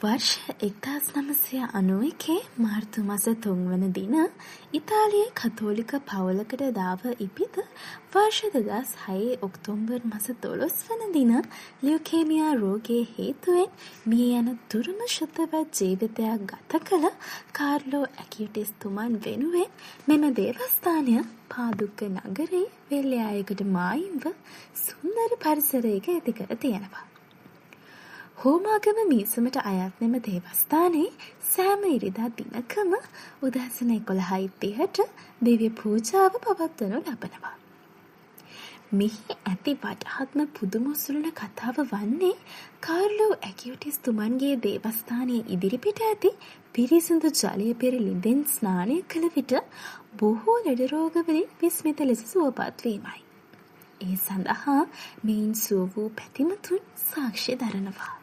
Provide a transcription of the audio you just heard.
වර්ෂ 1991 මාර්තු මාස 3 වන දින ඉතාලියේ කතෝලික පවුලකට දාව ඉපිද වර්ෂ 2006 ඔක්තෝබර් මාස 12 වන දින ලියුකේමියා රෝගයේ හේතුවෙන් මිය යන තුරුම ශුද්ධවත් ජීවිතයක් ගත කළ කාර්ලෝ ඇකියුටිස් තුමන් වෙනුවෙන් මෙම දේවස්ථානය පාදුක්ක නගරයේ වෙල්යායකට මායිම්ව සුන්දර පරිසරයක ඇති කර තියෙනවා. හෝමාගම මිනිසුමට අයත් මෙම දේවස්ථානයේ සෑම ඉරිදා දිනකම උදෑසන 11:30ට දිව්‍ය පූජාව පවත්වනු ලබනවා. මෙහි ඇති වඩාත්ම පුදුම උසුලන කතාව වන්නේ කාර්ලෝ ඇකියුටිස් තුමන්ගේ දේවස්ථානයේ ඉදිරිපිට ඇති පිරිසිදු ජලය පෙර ළිඳෙන් ස්නානය කළ විට බොහෝ ලෙඩ රෝගවලින් විස්මිත ලෙස සුවපත් වීමයි. ඒ සඳහා මෙයින් සුව වූ පැතිමතුන් සාක්ෂි දරනවා.